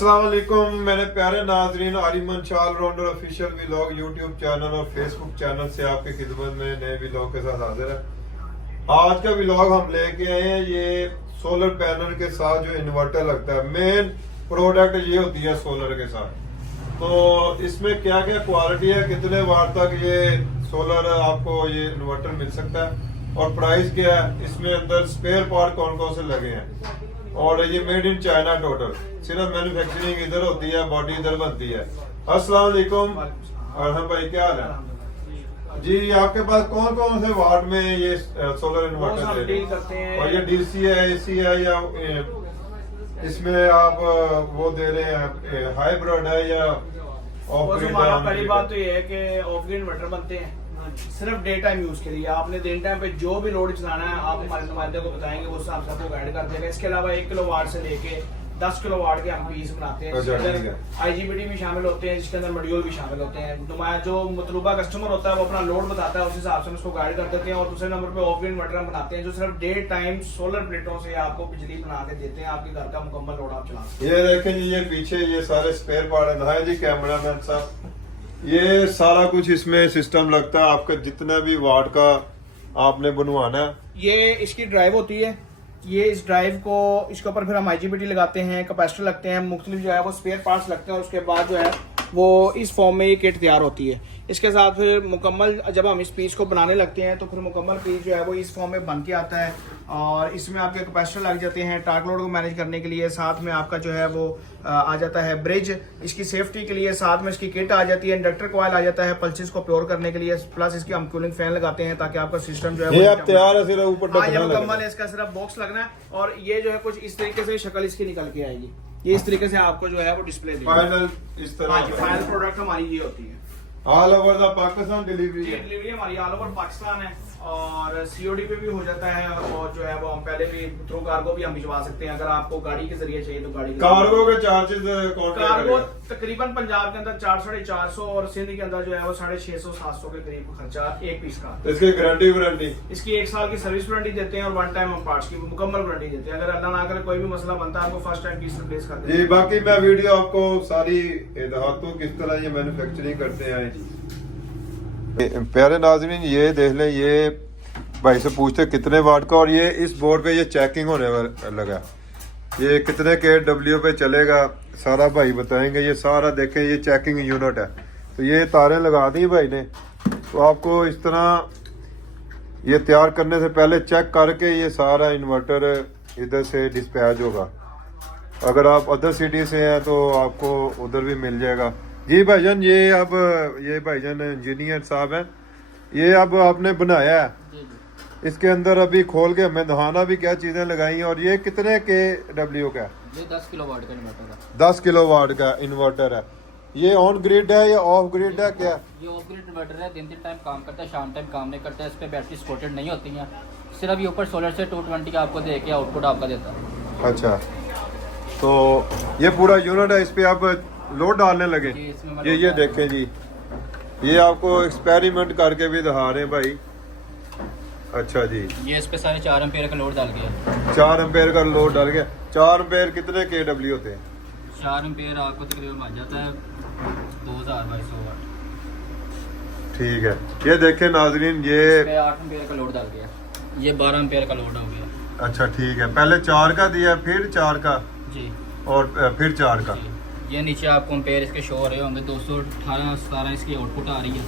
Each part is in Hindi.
अस्सलाम वालेकुम मेरे प्यारे नाजरीन, आलिमन शाल राउंडर ऑफिशियल व्लॉग यूट्यूब चैनल और फेसबुक चैनल से आपकी खिदमत में नए व्लॉग के साथ हाजिर है। आज का व्लॉग हम लेके आए हैं ये सोलर पैनल के साथ जो इन्वर्टर लगता है। मेन प्रोडक्ट ये होती है सोलर के साथ। तो इसमें क्या क्या क्वालिटी है, कितने वाट तक ये सोलर आपको ये इन्वर्टर मिल सकता है और प्राइस क्या है, इसमें अंदर स्पेयर पार्ट कौन कौन से लगे हैं और ये मेड इन चाइना टोटल, सिर्फ मैन्युफैक्चरिंग इधर होती है, बॉडी इधर बनती है। अस्सलाम वालेकुम अरहम भाई, क्या हाल है जी? आपके पास कौन कौन से वाट में ये सोलर इन्वर्टर दे रहे हैं और ये डीसी है, एसी है या इसमें आप वो दे रहे हैं हाइब्रिड है या ऑफ ग्रिड? पहली बात तो ये है कि ऑफ ग्रिड इन्वर्टर बनते हैं सिर्फ डे टाइम यूज के लिए। आपने दिन टाइम पे जो भी लोड चलाना है आप हमारे नुमाइंदे को बताएंगे, वो हम सबको गाइड कर देगा। इसके अलावा 1 किलोवाट से लेके 10 किलोवाट के हम पीस बनाते हैं, जिसके अंदर IGBT भी शामिल होते हैं, जिसके अंदर मॉड्यूल भी शामिल होते हैं। जो मतलूबा कस्टमर होता है वो अपना लोड बताता है, उस हिसाब से हम उसको गाइड कर देते हैं। और दूसरे नंबर पे ऑफ ग्रिड इन्वर्टर बनाते हैं जो सिर्फ डे टाइम सोलर प्लेटों से आपको बिजली बना के देते हैं, आपके घर का मुकम्मल लोड आप चला सकते हैं। ये देखें जी, ये पीछे ये सारे स्पेयर पार्ट है जी, कैमरा मैन साहब, ये सारा कुछ इसमें सिस्टम लगता है। आपका जितना भी वाट का आपने बनवाना है, ये इसकी ड्राइव होती है। ये इस ड्राइव को इसके ऊपर फिर हम IGBT लगाते हैं, कैपेसिटर लगते हैं, मुख्तलिफ जो है वो स्पेयर पार्ट्स लगते हैं और उसके बाद जो है वो इस फॉर्म में ये किट तैयार होती है। इसके साथ फिर मुकम्मल जब हम इस पीस को बनाने लगते हैं तो फिर मुकम्मल पीस जो है वो इस फॉर्म में बन के आता है और इसमें आपके कैपेसिटर लग जाते हैं टार्क लोड को मैनेज करने के लिए। साथ में आपका जो है वो आ जाता है ब्रिज इसकी सेफ्टी के लिए, साथ में इसकी किट आ जाती है, इंडक्टर कॉइल आ जाता है पल्सेस को प्योर करने के लिए, प्लस इसकी हम कूलिंग फैन लगाते हैं ताकि आपका सिस्टम जो है ये अब तैयार है, सिर्फ ऊपर हाँ, ये मुकम्मल है, इसका सिर्फ बॉक्स लगना है। और ये जो है कुछ इस तरीके से शक्ल इसकी निकल के आएगी, ये इस तरीके से आपको जो है वो डिस्प्ले फाइनल इस तरह फाइनल प्रोडक्ट हमारी ये होती है। All over the Pakistan delivery है। डिलीवरी हमारी ऑल ओवर पाकिस्तान है और COD पे भी हो जाता है और जो है वो हम पहले भी थ्रू कार्गो भी हम भिजवा सकते हैं। अगर आपको गाड़ी के जरिए चाहिए तो गाड़ी कार्गो के चार्जेस कौन कार्गो तकरीबन पंजाब के अंदर 400-450 और सिंध के अंदर जो है वो 650-700 के करीब खर्चा एक पीस का। तो इसकी गारंटी वारंटी इसकी 1 साल की सर्विस वारंटी देते हैं और 1 टाइम हम पार्ट्स की मुकम्मल वारंटी देते हैं। अगर अल्लाह ना करे कोई भी मसला बनता है आपको फर्स्ट टाइम पीस रिप्लेस कर देते हैं। जी, बाकी मैं वीडियो आपको सारी दिखाता हूँ किस तरह ये मैन्युफैक्चरिंग करते हैं जी। प्यारे नाज़रीन, ये देख लें, ये भाई से पूछते कितने वाट का, और ये इस बोर्ड पे ये चेकिंग होने लगा, ये कितने KW पे चलेगा सारा भाई बताएंगे। ये सारा देखें, ये चेकिंग यूनिट है, तो ये तारें लगा दी भाई ने। तो आपको इस तरह ये तैयार करने से पहले चेक करके ये सारा इन्वर्टर इधर से डिस्पैच होगा। अगर आप अदर सिटी से हैं तो आपको उधर भी मिल जाएगा। जी भाईजान, ये भाईजान इंजीनियर साहब हैं, ये अब आपने बनाया है, इसके अंदर अभी खोल के हमें दिखाना भी क्या चीज़ें लगाई, और ये कितने KW का है? ये 10 किलोवाट का इन्वर्टर है। 10 किलोवाट का इन्वर्टर है। ये ऑन ग्रिड है या ऑफ ग्रिड है क्या? ये ऑफ ग्रिड इन्वर्टर है, दिन टाइम काम करता है, शाम टाइम काम नहीं करता है। इस पर बैटरी सपोर्टेड नहीं होती है, सिर्फ ये ऊपर सोलर से 220 का आपको दे के आउटपुट आपका देता है। अच्छा, तो ये पूरा यूनिट है, इस पर आप लोड डालने लगे। ये देखें जी, ये आपको एक्सपेरिमेंट करके भी दिखा रहे हैं भाई। अच्छा जी, ये इस पे सारे 4 एम्पेयर का लोड डाल गया। 4 एम्पेयर का लोड डाल गया। 4 एम्पेयर कितने KW होते हैं? 4 एम्पेयर आपको तकरीबन आ जाता है 2200 वाट। ठीक है, ये देखें नाजरीन, ये 8 एम्पेयर का लोड डाल गया, ये 12 एम्पेयर का लोड हो गया। अच्छा ठीक है, पहले 4 का दिया, फिर 4 का जी, और फिर 4 का। ये नीचे आपको एम्पेयर इसके शो हो रहे होंगे, 218-17 इसकी आउटपुट आ रही है।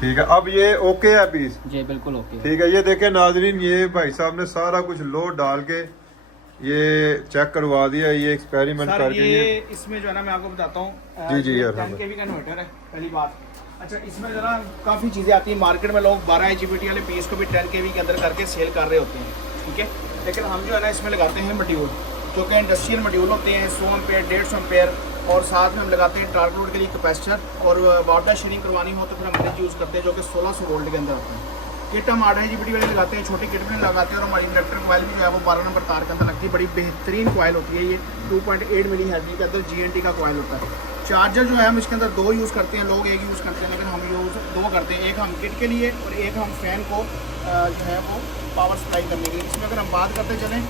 ठीक है, अब ये ओके है पीस? जी बिल्कुल ओके। ठीक है, ये देखें नाजरीन, ये भाई साहब ने सारा कुछ लोड डाल के ये चेक करवा दिया, ये एक्सपेरिमेंट करके। ये इसमें जो है ना मैं आपको बताता हूँ, जी जी यार, 10 kV का इन्वर्टर है पहली बात। अच्छा, इसमें जरा काफ़ी चीज़ें आती हैं, मार्केट में लोग 12 IGBT वाले पीस को भी 10 kV के अंदर करके सेल कर रहे होते हैं, ठीक है। लेकिन हम जो है ना इसमें लगाते हैं मॉड्यूल, जो कि इंडस्ट्रियल मॉड्यूल होते हैं, 100 एम्पेयर 150 एम्पेयर, और साथ में हम लगाते हैं टार्क लोड के लिए कैपेसिटर, और वाटर शेयरिंग करवानी हो तो फिर हम ब्रिज यूज़ करते हैं जो कि 1600 वोल्ट के अंदर होता है। किट हम 8 IGBT वाले लगाते हैं, छोटी किट में लगाते हैं, और हमारी इंडक्टर कॉइल भी जो है वो 12 नंबर तार के अंदर लगती है। बड़ी बेहतरीन कॉइल होती है, ये 2.8 मिली हेनरी के अंदर GNT का कॉइल होता है। चार्जर जो है हम इसके अंदर 2 यूज़ करते हैं, लोग 1 यूज़ करते हैं, लेकिन हम यूज़ 2 करते हैं। एक हम किट के लिए और एक हम फैन को जो है वो पावर सप्लाई करने के लिए। इसमें अगर हम बात करते चलें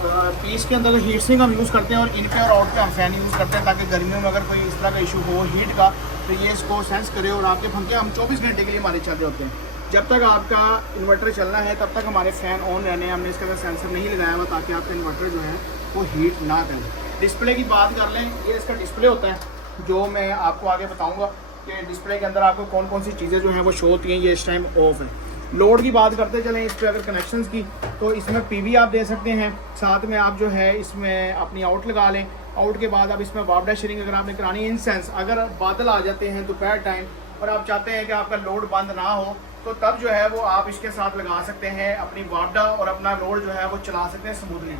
पीस के अंदर हीट सिंक हम यूज़ करते हैं और इन पे और आउट पे हम फ़ैन यूज़ करते हैं ताकि गर्मियों में अगर कोई इस तरह का इशू हो हीट का तो ये इसको सेंस करे और आपके पंखे हम 24 घंटे के लिए हमारे चल रहे होते हैं। जब तक आपका इन्वर्टर चलना है तब तक हमारे फ़ैन ऑन रहने हैं। हमने इसके अंदर सेंसर नहीं लगाया हुआ ताकि आपका इन्वर्टर जो है वो हीट ना करे। डिस्प्ले की बात कर लें, ये इसका डिस्प्ले होता है जो मैं आपको आगे बताऊँगा कि डिस्प्ले के अंदर आपको कौन कौन सी चीज़ें जो हैं वो शो होती हैं। ये इस टाइम ऑफ है। लोड की बात करते चलें इस पर अगर कनेक्शंस की, तो इसमें पीवी आप दे सकते हैं, साथ में आप जो है इसमें अपनी आउट लगा लें। आउट के बाद आप इसमें वापडा शेयरिंग अगर आपने करानी है, इन सेंस अगर बादल आ जाते हैं दोपहर टाइम और आप चाहते हैं कि आपका लोड बंद ना हो तो तब जो है वो आप इसके साथ लगा सकते हैं अपनी वापडा और अपना लोड जो है वो चला सकते हैं स्मूथली।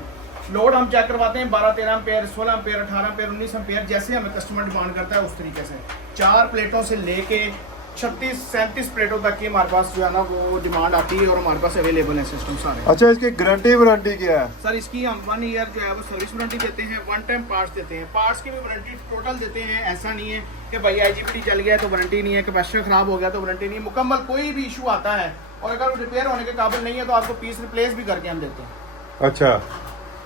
लोड हम चेक करवाते हैं 12-13 एम्पेयर, 16 एम्पेयर, 18 एम्पेयर, 19 एम्पेयर, जैसे हमें कस्टमर डिमांड करता है उस तरीके से। 4 प्लेटों से लेके 36-37 प्लेटों तक की हमारे पास जो है ना वो डिमांड आती है और हमारे पास अवेलेबल है सिस्टम सारे। अच्छा, इसकी गारंटी वारंटी क्या है? सर इसकी हम 1 ईयर जो है वो सर्विस वारंटी देते हैं, 1 टाइम पार्ट्स देते हैं। पार्ट्स की भी वारंटी टोटल देते हैं, ऐसा नहीं है कि भाई IGBT जल गया तो वारंटी नहीं है, कैपेसिटर खराब हो गया तो वारंटी नहीं है। मुकम्मल कोई भी इशू आता है और अगर वो रिपेयर होने के काबिल नहीं है तो आपको पीस रिप्लेस भी करके हम देते हैं। अच्छा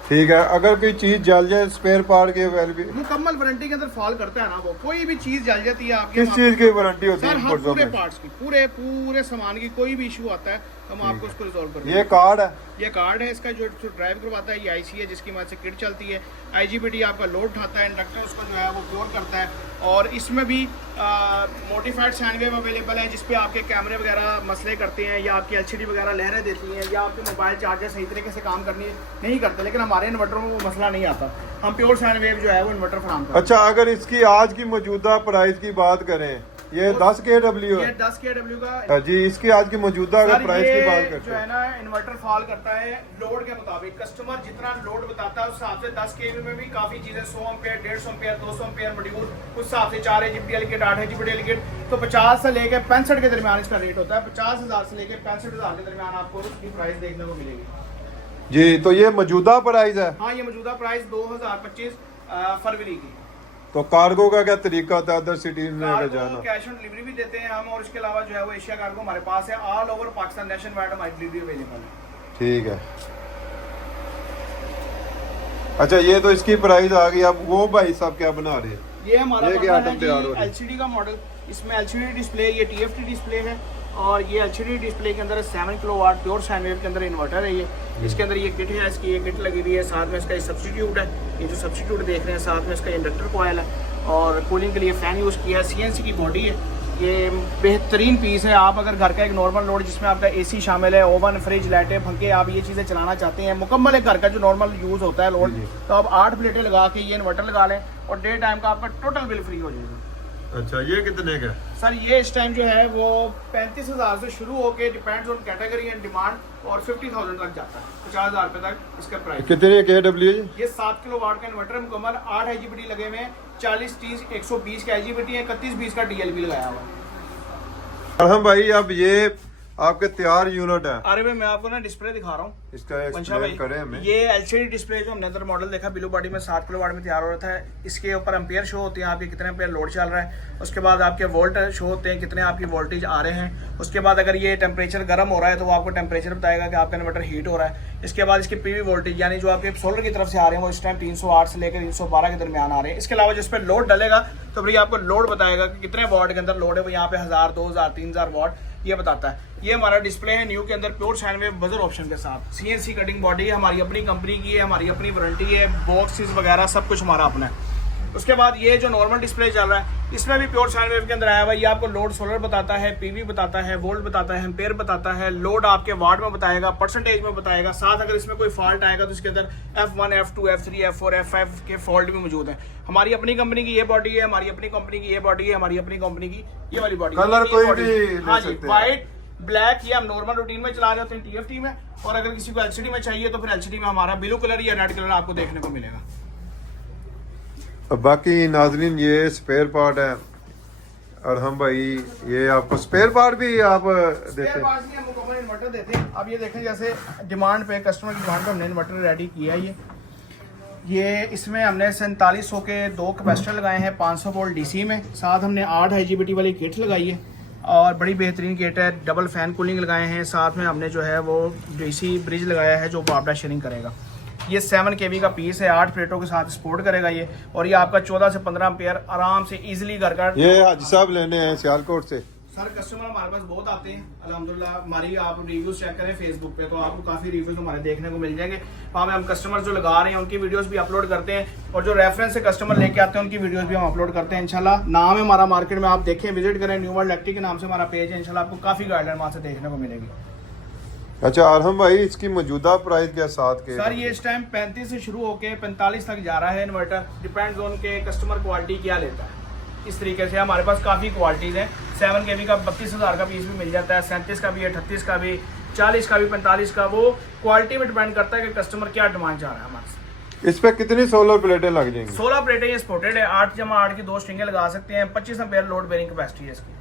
ठीक है, अगर कोई चीज़ जल जाए स्पेयर पार्ट की अवेलेबिलिटी मुकम्मल वारंटी के अंदर फॉल करता है ना वो, कोई भी चीज़ जल जाती है आपकी, किस चीज़ की वारंटी होती है? सर हम पूरे पार्ट्स की, पूरे सामान की कोई भी इशू आता है हम आपको उसको रिजॉल्व कर देंगे। ये कार्ड है, ये कार्ड है इसका जो ड्राइव करवाता है, ये IC है जिसकी मदद से किट चलती है। IGBT आपका लोड उठाता है, इंडक्टर उसको जो है वो प्योर करता है। और इसमें भी मोडिफाइड साइन वेव अवेलेबल है जिसपे आपके कैमरे वगैरह मसले करते हैं या आपकी LCD वगैरह लहरें देती हैं या आपके मोबाइल चार्जर सही तरीके से काम करनी नहीं करते, लेकिन हमारे इन्वर्टर में वो मसला नहीं आता। हम प्योर साइन वेव जो है वो इन्वर्टर फराहम करते हैं। अच्छा, अगर इसकी आज की मौजूदा प्राइस की बात करें, ये 10 kW ये है, 10 kW का जी। इसकी आज की मौजूदा अगर प्राइस की बात करते जो है ना इन्वर्टर फॉल करता है लोड के मुताबिक। कस्टमर जितना लोड बताता है उस हिसाब से 10 kW में भी काफी चीजें 100 एम्पेयर, 150 एम्पेयर, 200 एम्पेयर मॉड्यूल, उस हिसाब से 4 IGBT वाली किट, 8 IGBT वाली किट, तो 50 से लेकर 65 के दरमियान इसका रेट होता है। 50,000 से लेकर 65,000 के दरमियान आपको उसकी प्राइस देखने को मिलेगी जी। तो ये मौजूदा प्राइस है? हाँ, ये मौजूदा प्राइस 2025 फरवरी की। तो कार्गो का क्या तरीका होता है अदर सिटी में जाना? कैश ऑन डिलीवरी भी देते हैं हम, और इसके अलावा जो है वो एशिया कार्गो हमारे पास है। All over Pakistan nation wide हमारी डिलीवरी अवेलेबल है। ठीक है। अच्छा, ये तो इसकी प्राइस आ गई। अब वो भाई साहब क्या बना रहे हैं? ये हमारा क्या है जी तैयार हो रही है? LCD का मॉडल। इसमें LCD डिस्प्ले, ये TFT डिस्प्ले है और ये LCD डिस्प्ले के अंदर 7 किलोवाट प्योर साइन वेव के अंदर इन्वर्टर है। ये इसके अंदर ये किट है, इसकी ये किट लगी हुई है, साथ में इसका ये सब्स्टिट्यूट है, ये जो सब्स्टिट्यूट देख रहे हैं, साथ में इसका इंडक्टर कॉइल है और कूलिंग के लिए फ़ैन यूज़ किया है। CNC की बॉडी है, ये बेहतरीन पीस है। आप अगर घर का एक नॉर्मल लोड जिसमें आपका AC शामिल है, ओवन, फ्रिज, लाइटें, पंखे, आप ये चीज़ें चलाना चाहते हैं, मुकम्मल एक घर का जो नॉर्मल यूज़ होता है लोड, तो आप 8 प्लेटें लगा के ये इन्वर्टर लगा लें और डे टाइम का आपका टोटल बिल फ्री हो जाएगा। अच्छा, ये कितने का? सर ये इस टाइम जो है वो 35,000 से शुरू होके depends on category and demand और 50,000 तक जाता है, 50,000 रुपये तक इसका प्राइस। कितने kW? ये 7 किलोवाट का इन्वर्टर मुकम्मल, 8 IGBT लगे हुए हैं, 40, 30, 120 का IGBT है, 31, 20 का DLP लगाया हुआ है। हम भाई अब ये आपके तैयार यूनिट है। अरे भाई मैं आपको ना डिस्प्ले दिखा रहा हूँ, इसका एक्सप्लेन करें हमें। ये LCD डिस्प्ले जो हमने अंदर मॉडल देखा बिलो बॉडी में 7 किलोवाट में तैयार हो रहा था। इसके ऊपर एम्पेयर शो होते हैं आपके कितने एम्पेयर लोड चल रहा है, उसके बाद आपके वोल्ट शो होते हैं कितने आपकी वोल्टेज आ रहे हैं, उसके बाद अगर ये टेम्परेचर गर्म हो रहा है तो वो आपको टेम्परेचर बताएगा कि आपका इन्वर्टर हीट हो रहा है। इसके बाद इसके PV वोल्टेज यानी जो आपके सोलर की तरफ से आ रहे हैं वो इस टाइम 308 से लेकर 312 के दरमियान आ रहे हैं। इसके अलावा जिस पर लोड डलेगा तो भाई आपको लोड बताएगा कि कितने वाट के अंदर लोड है, वो यहाँ पे 1000, 2000, 3000 वाट ये बताता है। ये हमारा डिस्प्ले है न्यू के अंदर pure sine wave buzzer option के साथ। CNC कटिंग बॉडी है, हमारी अपनी कंपनी की है, हमारी अपनी वारंटी है, बॉक्सेस वगैरह सब कुछ हमारा अपना है। उसके बाद ये जो नॉर्मल डिस्प्ले चल रहा है इसमें भी प्योर साइन वेव के अंदर आया हुआ है। ये आपको लोड सोलर बताता है, PV बताता है, वोल्ट बताता है, एम्पेयर बताता है, लोड आपके वाट में बताएगा, परसेंटेज में बताएगा। साथ अगर इसमें कोई फॉल्ट आएगा तो इसके अंदर F1, F2, F3, F4, F5 के फॉल्ट भी मौजूद है। हमारी अपनी कंपनी की ये बॉडी है, हमारी अपनी कंपनी की ये बॉडी है, हमारी अपनी कंपनी की ये वाली बॉडी। कलर कोई भी हाँ जी, व्हाइट, ब्लैक, ये हम नॉर्मल रूटीन में चला रहे होते हैं TFT में, और अगर किसी को LCD में चाहिए तो फिर LCD में हमारा ब्लू कलर या रेड कलर आपको देखने को मिलेगा। बाकी नाजरीन ये स्पेयर पार्ट है और हम भाई ये आपको स्पेयर पार्ट भी आप देते हैं? पार्ट भी हम मुकम्मल इन्वर्टर देते हैं। अब ये देखें जैसे डिमांड पे, कस्टमर की डिमांड पे हमने इन्वर्टर रेडी किया है। ये इसमें हमने 4700 के 2 कैपेसिटर लगाए हैं 500 वोल्ट DC में, साथ हमने 8 IGBT वाली किट लगाई है और बड़ी बेहतरीन किट है। डबल फैन कूलिंग लगाए हैं, साथ में हमने जो है वो DC ब्रिज लगाया है जो वापडा शेयरिंग करेगा। ये 7 kV का पीस है, 8 प्लेटों के साथ सपोर्ट करेगा ये, और ये आपका 14 से 15 एम्पेयर आराम से इजीली घर का। ये हाजी साहब लेने हैं सियालकोट से। सर कस्टमर हमारे पास बहुत आते हैं अल्हम्दुलिल्लाह। हमारी आप रिव्यूज चेक करें फेसबुक पे तो आपको काफ़ी रिव्यूज हमारे देखने को मिल जाएंगे। वहाँ पे हम कस्टमर जो लगा रहे हैं उनकी वीडियोस भी अपलोड करते हैं, और जो रेफरेंस से कस्टमर लेके आते हैं उनकी वीडियोस भी हम अपलोड करते हैं इंशाल्लाह। नाम है हमारा मार्केट में, आप देखें, विजिट करें, न्यू वर्ल्ड इलेक्ट्रिक के नाम से हमारा पेज है। इंशाल्लाह आपको काफ़ी गाइडलाइन वहाँ से देखने को मिलेगी। अच्छा अरहम भाई, इसकी मौजूदा प्राइस क्या साथ के? सर ये इस टाइम 35 से शुरू होकर 45 तक जा रहा है इन्वर्टर, डिपेंड्स ऑन के कस्टमर क्वालिटी क्या लेता है। इस तरीके से हमारे पास काफ़ी क्वालिटीज़ हैं। 7 kV का 32,000 का पीस भी मिल जाता है, 37 का भी है, 38 का भी, 40 का भी, 45 का। वो क्वालिटी में डिपेंड करता है कि कस्टमर क्या डिमांड चाह रहा है हमारे से। इस पे कितनी सोलर प्लेटें लग जाएंगी? 16 प्लेटें ये सपोर्टेड है, 8x8 की 2 स्ट्रिंगें लगा सकते हैं। 25 एम्पेयर लोड बेरिंग कैपेसिटी है इसकी।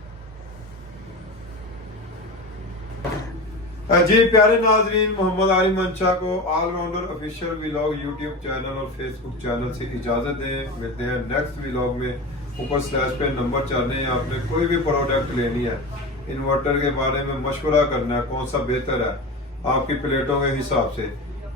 जी प्यारे नाजरीन, मोहम्मद आरिम मंशा को allrounder official vlog YouTube channel और फेसबुक चैनल से इजाज़त दें। मिलते हैं नेक्स्ट व्लॉग में। ऊपर स्लैश पे नंबर चलने हैं, आपने कोई भी प्रोडक्ट लेनी है, इन्वर्टर के बारे में मशवरा करना है कौन सा बेहतर है आपकी प्लेटों के हिसाब से,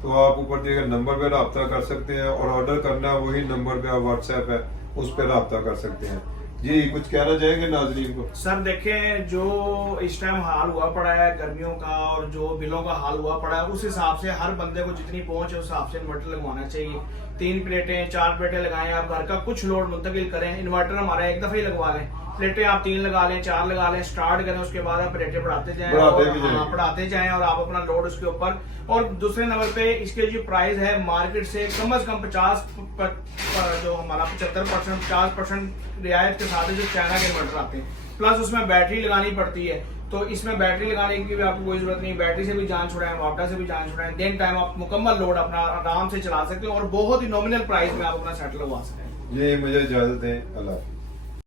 तो आप ऊपर दिए गए नंबर पर रब्ता कर सकते हैं, और ऑर्डर करना है वही नंबर पे व्हाट्सएप है उस पर रब्ता कर सकते हैं। जी कुछ कहना चाहेंगे नाजरीन को? सर देखें, जो इस टाइम हाल हुआ पड़ा है गर्मियों का और जो बिलों का हाल हुआ पड़ा है, उस हिसाब से हर बंदे को जितनी पहुंच है उस हिसाब से इन्वर्टर लगवाना चाहिए। 3 प्लेटें 4 प्लेटें लगाएं, आप घर का कुछ लोड मुंतकिल करें। इन्वर्टर हमारा एक दफा ही लगवा लें, प्लेटें आप 3 लगा लें, 4 लगा लें, स्टार्ट करें, उसके बाद आप प्लेटें बढ़ाते जाएं और बढ़ाते जाएं, और आप अपना लोड उसके ऊपर। और दूसरे नंबर पे इसके जो प्राइस है मार्केट से कम से कम 50 जो हमारा 75% 50% रियायत के साथ जो चाइना के इन्वर्टर आते हैं, प्लस उसमें बैटरी लगानी पड़ती है। तो इसमें बैटरी लगाने की भी आपको कोई जरूरत नहीं, बैटरी से भी जान छुड़ाएं, वापडा से भी जान छुड़ाएं, दिन टाइम आप मुकम्मल लोड अपना आराम से चला सकते हो, और बहुत ही नॉमिनल प्राइस में आप अपना सेट लगवा सकते हैं। ये मुझे इजाजत दें, अल्लाह।